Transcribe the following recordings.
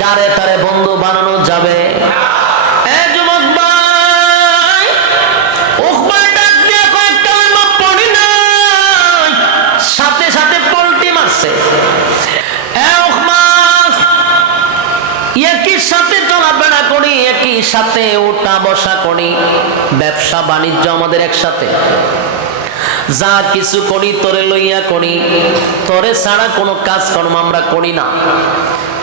যারে তারে বন্ধু বানানো যাবে। যুবক ভাই, উকবার ডাক দিয়ে কয় কালেমা পড়ি নাই, সাথে সাথে পল্টি মারছে। একই সাথে চলাফেরা করি, একই সাথে উঠা বসা করি, ব্যবসা বাণিজ্য আমাদের একসাথে, যা কিছু করি তোরে লইয়া করি, তোরে ছাড়া কোনো কাজকর্ম আমরা করি না।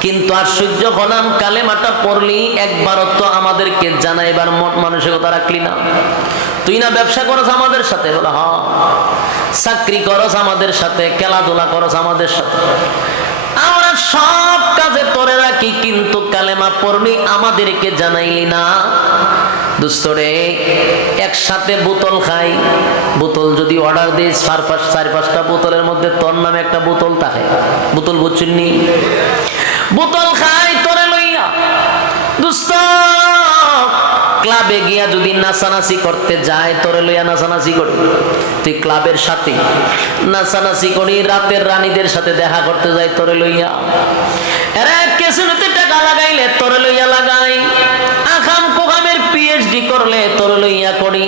কিন্তু আশ্চর্য হলাম, কালেমাটা পড়লি একবারও তো আমাদেরকে জানাইবার মানসিকতা রাখলি না। তুই না ব্যবসা করস আমাদের সাথে, বলে হ, চাকরি করস আমাদের সাথে, খেলাধুলা করস আমাদের সাথে, আমরা সব কাজে তোরে রাখি, কিন্তু কালেমা পড়লি আমাদেরকে জানাইলি না। দুস্তরে একসাথে বোতল খাই, বোতল যদি অর্ডার দিস 4-5টা বোতলের মধ্যে তোর নামে একটা বোতল থাকে, বোতল বুঝছেন নি, বোতল খাই তোরে লইয়া। দুস্ত ক্লাবে গিয়া যদি নাচানাচি করতে যায়, তোরে লইয়া নাচানাচি করি, তুই ক্লাবের সাথে নাচানাচি করি, রাতের রানীদের সাথে দেখা করতে যাই তোরে লইয়া, এরা কেসিনোতে টাকা লাগাইলে তোরে লইয়া লাগাই, আখাম কোখামের পিএইচডি করলে তোরে লইয়া করি,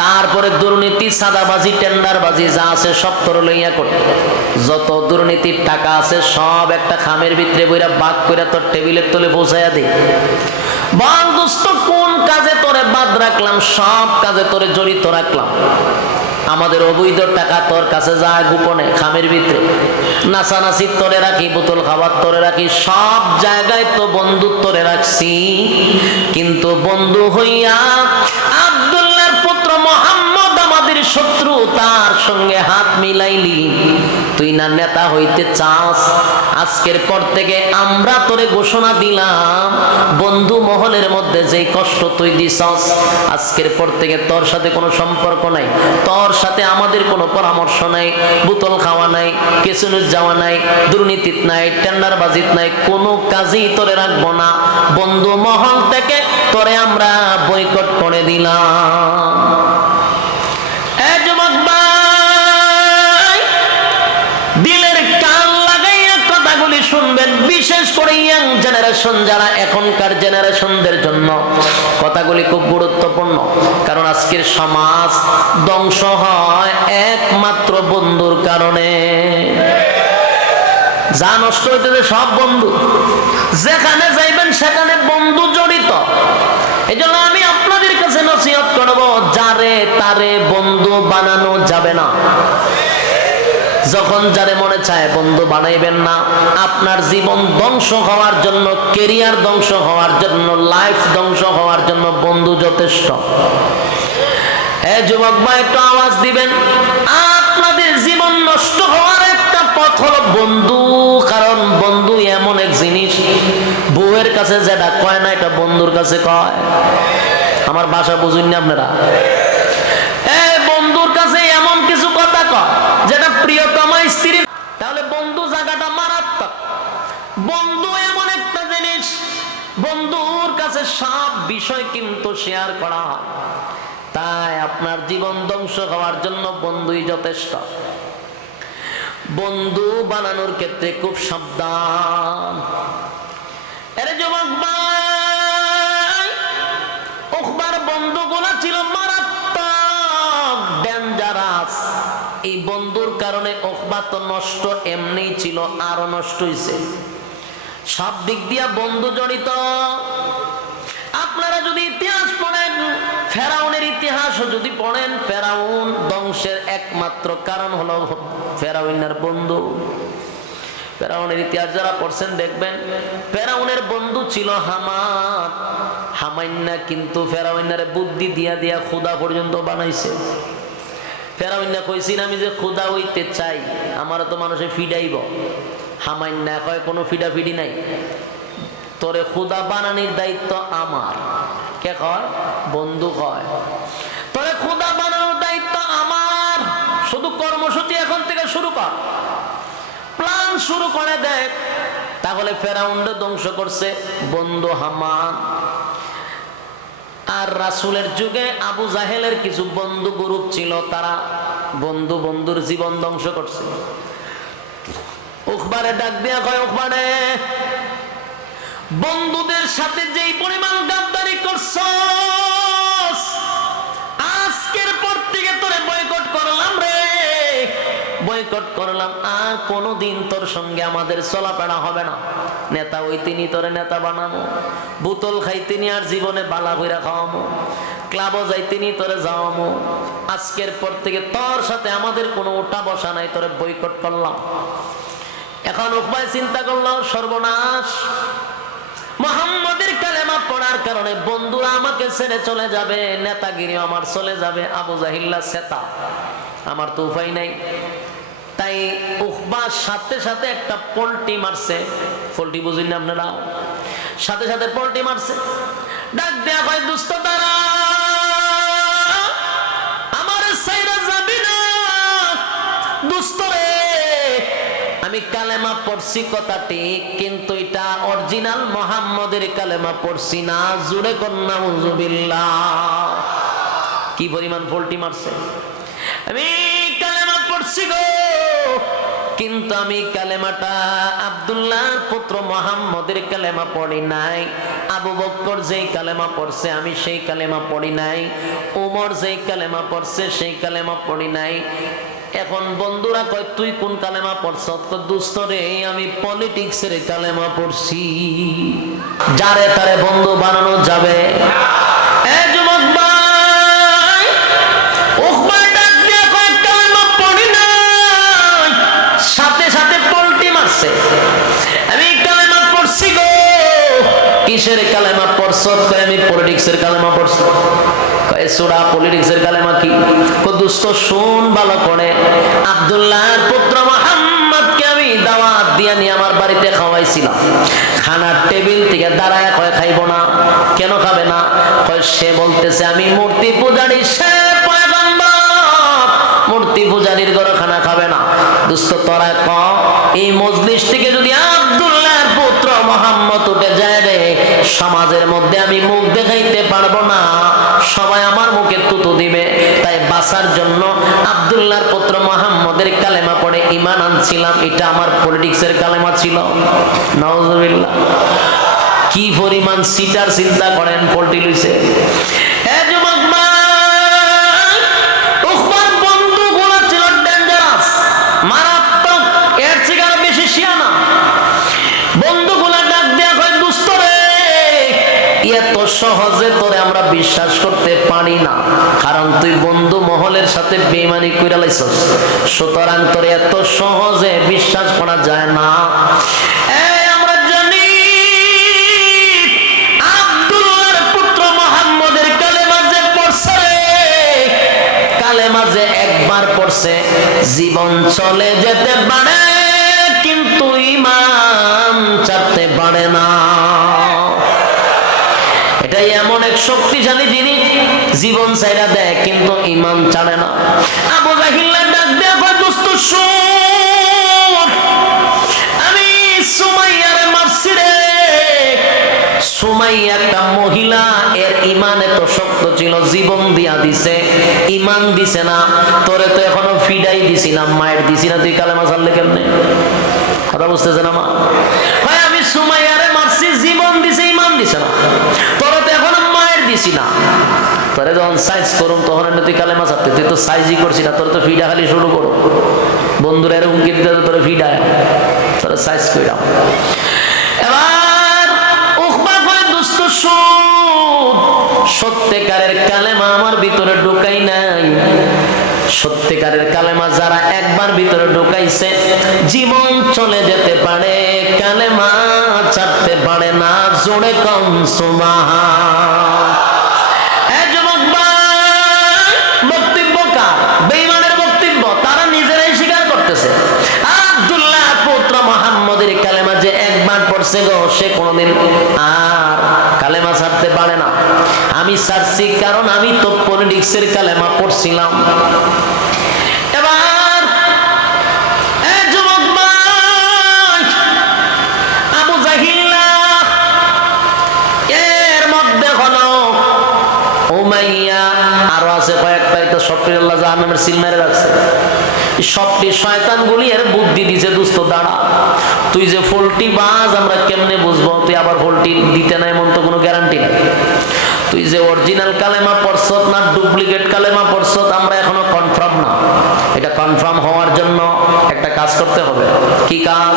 তারপরে দুর্নীতি, সাদাবাজি, টেন্ডারবাজি যা আছে সব তোরে লইয়া করি। যত দুর্নীতির টাকা আছে সব একটা খামের ভিতরে বইরা বাদ করে তোর টেবিলের তলে পৌঁছাইয়া দিই। বল দোস্ত, কোন কাজে তোরে বাদ রাখলাম? সব কাজে তোরে জড়িত রাখলাম। আমাদের অবৈধ টাকা তোর কাছে যায় গোপনে খামের ভিতরে, নাচানাচি তোরে রাখি, বোতল খাবার তোরে রাখি, সব জায়গায় তো বন্ধু তোরে রাখছি। কিন্তু বন্ধু হইয়া আব্দুল্লাহর পুত্র মুহাম্মদ আমাদের শত্রু, তার সঙ্গে হাত মিলাইলি। তুই না নেতা হইতে চাস? আজকের পর থেকে আমরা তোরে ঘোষণা দিলাম, বন্ধু মহলের মধ্যে যেই কষ্ট তুই দিছস, আজকের পর থেকে তোর সাথে কোনো সম্পর্ক নাই, তোর সাথে আমাদের কোনো পরামর্শ নাই, বোতল খাওয়া নাই, কেসিনো যাওয়া নাই, দুর্নীতিত নাই, টেন্ডারবাজিত নাই, কোনো কাজেই তোরে রাখবো না। বন্ধু মহল থেকে তোরে আমরা বয়কট করে দিলাম। যুবক ভাই, দিলের কান লাগাইয়া কথাগুলি শুনবেন, বিশেষ করে ইয়াং জেনারেশন যারা, এখনকার জেনারেশনদের জন্য কথাগুলি খুব গুরুত্বপূর্ণ। কারণ আজকের সমাজ ধ্বংস হয় একমাত্র বন্ধুর কারণে। যা নষ্ট হইতেছে সব বন্ধু, যেখানে যাইবেন সেখানে বন্ধু জড়িত। এই জন্য আমি আপনাদের কাছে নসিহত করব, যারে তারে বন্ধু বানানো যাবে না। যখন যারে মনে চায় বন্ধু বানাইবেন না। আপনার জীবন ধ্বংস হওয়ার জন্য, কেরিয়ার ধ্বংস হওয়ার জন্য, লাইফ ধ্বংস হওয়ার জন্য বন্ধু যথেষ্ট। যুবক ভাই, একটু আওয়াজ দিবেন। আপনাদের জীবন নষ্ট হওয়ার একটা পথ হলো বন্ধু। কারণ বন্ধু এমন এক জিনিস, বউয়ের কাছে যেটা কয় না, এটা বন্ধুর কাছে কয়। আমার ভাষা বুঝুন না আপনারা? বন্ধুর কাছে এমন কিছু কথা কয় যেটা প্রিয়তমা স্ত্রী। তাহলে বন্ধু জায়গাটা মারাত্মক। বন্ধু এমন একটা জিনিস, বন্ধুর কাছে সব বিষয় কিন্তু শেয়ার করা হয়। তাই আপনার জীবন ধ্বংস হওয়ার জন্য বন্ধুই যথেষ্ট। বন্ধু বানানোর ক্ষেত্রে খুব সাবধান। এর যুবক ভাই, উকবার বন্ধুগুলা ছিল মারাত্মক, ডেঞ্জারাস। এই বন্ধুর কারণে উকবা তো নষ্ট এমনিই ছিল, আরো নষ্ট হয়েছে। সব দিক দিয়া বন্ধু জড়িত। আপনারা যদি ইতিহাস পড়েন, ফেরাউনের ইতিহাসও যদি পড়েন, ফেরাউন ধ্বংসের একমাত্র কারণ হলো ফেরাউনের বন্ধু। ফেরাউনের ইতিহাস যারা পড়ছেন দেখবেন, ফেরাউনের বন্ধু ছিল হামান। হামাইন্না কিন্তু ফেরাউনের বুদ্ধি দিয়া দিয়া খুদা পর্যন্ত বানাইছে। ফেরাউন্না কইছিল, আমি যে খুদা হইতে চাই, আমারও তো মানুষে ফিডাইব। হামাইন্না কয়, কোনো ফিডাফিডি নাই, তোরে খুদা বানানির দায়িত্ব আমার। কে কয়? বন্ধু কয়, তোরে খুদা বানানোর দায়িত্ব আমার। শুধু কর্মসূচি এখন থেকে শুরু কর, প্ল্যান শুরু করে দেখ। তাহলে ফেরাউনকে ধ্বংস করছে বন্ধু হামান। আর রাসূলের যুগে আবু জাহেলের কিছু বন্ধু গ্রুপ ছিল, তারা বন্ধুর জীবন ধ্বংস করছে। উকবারে ডাক দিয়া কয়, উকবারে বন্ধুদের সাথে যেই পরিমাণ গাদ্দারি করছস, আজকের পর থেকে তোরে বয়কট করলাম রে, বয়কট করলাম। আর কোনোদিন তোর সঙ্গে আমাদের চলাফেরা হবে না। নেতা ওই তিনি তোরে নেতা বানাবো, বোতল খাই তিনি আর জীবনে বালা কইরা খাওয়াবো, ক্লাবও যাই তিনি তোরে যাওয়াবো। আজকের পর থেকে তোর সাথে আমাদের কোনো ওঠা বসা নাই, তোরে বয়কট করলাম। এখন উপায় চিন্তা করলো, সর্বনাশ, মুহাম্মাদের কালেমা পড়ার কারণে বন্ধুরা আমাকে ছেড়ে চলে যাবে, নেতাগিরি আমার চলে যাবে, আবু জাহিল্লা সেতা, আমার তো উপায় নাই। তাই উকবার সাথে সাথে একটা পল্টি মারছে, পল্টি বুঝেন না আপনারা, সাথে সাথে পল্টি মারছে, ডাক দেয়া হয়, দুস্থ তারা আমার সাইরা যাবি না, দুস্থ রে, আমি কালেমা পড়ছি কথা ঠিক, কিন্তু এটা অরিজিনাল মুহাম্মাদের কালেমা পড়ছি না। জুড়ে কন্যা উযুবিল্লাহ। কি পরিমাণ পল্টি মারছে, আমি কালেমা পড়ছি গো, কিন্তু আমি কালেমাটা আব্দুল্লাহর পুত্র মুহাম্মাদের কালেমা পড়ি নাই, আবু বকর যেই কালেমা পড়ছে আমি সেই কালেমা পড়ি নাই, ওমর যেই কালেমা পড়ছে সেই কালেমা পড়ি নাই। এখন বন্ধুরা কয়, তুই কোন কালেমা পড়ছ? দুস্থ রে, আমি পলিটিক্সের কালেমা পড়ছি। যারে তারে বন্ধু বানানো যাবে? যুবক ভাই, উকবা ডাক দিয়ে কয়, কালেমা পড়ি নাই, সাথে সাথে পল্টি মারছে, আমি কালেমা পড়ছি গো। কিসের কালেমা পড়ছ? কয়, আমি পলিটিক্সের কালেমা পড়ছি। সুরা পলিটিক্সের কালেমা কি? দুস্থ শুন ভালো করে, আব্দুল্লাহর পুত্র মুহাম্মদকে আমি দাওয়াত দিয়ে নিয়ে আমার বাড়িতে খাওয়াইছিলাম। খানার টেবিল থেকে দাঁড়ায় কয়, খাইব না। কেন খাবে না? কয়, সে বলতেছে আমি মূর্তি পূজারী, সে পয়গম্বর, মূর্তি পূজারীর ঘরে খানা খাবে না। দুস্থ তোরা ক, এই মজলিস থেকে যদি আব্দুল্লাহর পুত্র মুহাম্মদ উঠে যায় রে, সমাজের মধ্যে আমি মুখ দেখাইতে পারবো না, সবাই আমার মুখে তুতু দিবে। তাই বাঁচার জন্য আব্দুল্লাহর পুত্র মুহাম্মদের কালেমা পড়ে ঈমান আনছিলাম। এটা আমার পলিটিক্সের কালেমা ছিল। নাউজুবিল্লাহ। কি পরিমাণ সিটার চিন্তা করেন, পল্টি লইছে। যুবক ভাই, উকবার বন্ধুগুলো ছিল ডেঞ্জারাস, মারাত্মক, এর থেকে আরো বেশি শিয়ানা। বন্ধুগুলা ডাক দেয়া কয়, দুস্থ রে, এত সহজে তোরে আমরা বিশ্বাস করতে পারি না, কারণ তুই বন্ধু মহলের সাথে বেঈমানি কইরা লাইছস, সুতরাং তোরে এত সহজে বিশ্বাস করা যায় না। আমরা জানি আব্দুল্লাহর পুত্র মুহাম্মদের কালেমা যে পড়ছে, কালেমা যে একবার পড়ছে, জীবন চলে যেতে পারে কিন্তু ঈমান ছাড়তে পারে না। এটাই এমন এক শক্তিশালী জিনিস, জীবন ছাইরা দেয় কিন্তু ঈমান ছাড়ে না। আবু জাহিল্লা ডাক দেয়া কয়, দোস্ত শুন, আমি সুমাইয়ারে মারছি রে। সুমাইয়া একটা মহিলা, এর ঈমান এত শক্ত ছিল, জীবন দিয়া দিছে, ঈমান দিছে না। তোরে তো এখনো ফিডাই দিছি না, মায়ের দিছি না, তুই কালেমা ছাড়লে কেমনে? কথা বুঝতেছে না মা? হয় আমি সুমাইয়ারে মারছি, জীবন দিছে, ঈমান দিছে না, তোরে তো এখনো মায়ের দিছি না। তোরে যখন সাইজ করুন তখন তুই কালেমা ছাড়তে, তুই তো সাইজই করছি না, তোর তো ফিডা খালি শুরু করো। বন্ধুরা এরকম কি দিতে, তোরে ফিডায়, তোরে সাইজ কইরা। এবার উকবা কয়, দুস্থ শুন, সত্যিকারের কালেমা আমার ভিতরে ঢুকাই নাই। সত্যিকারের কালেমা যারা একবার ভিতরে ঢুকাইছে, জীবন চলে যেতে পারে, কালেমা ছাড়তে পারে না। জোরে কম সুবহান। যুবক ভাই, বক্তব্য কার? বেঈমানের বক্তব্য, তারা নিজেরাই স্বীকার করতেছে। আব্দুল্লাহ পুত্র মুহাম্মদের কালেমা যে একবার পড়ছে গো, সে কোনোদিন আর কালেমা ছাড়তে পারে না। আমি ছাড়ছি কারণ আমি তো পলিটিক্সের কালেমা পড়ছিলাম। এবার যুবক ভাই, আবু জাহিল্লা, এর মধ্যে হলো উমাইয়া, আরো আছে কয়েকটা, তো সবটি আল্লাহ জাহান্নামের সিল মেরে রাখছে। সবটি শয়তানগুলি এর বুদ্ধি দিছে, দুস্থ দাঁড়া, তুই যে ফল্টি বাজ আমরা কেমনে বুঝবো? তুই আবার ভোল্টি দিতে না, এমন তো কোনো গ্যারান্টি নাই। তুই যে অরিজিনাল কালেমা পড়ছত না ডুপ্লিকেট কালেমা পড়ছত আমরা এখনো কনফার্ম না। এটা কনফার্ম হওয়ার জন্য একটা কাজ করতে হবে। কি কাজ?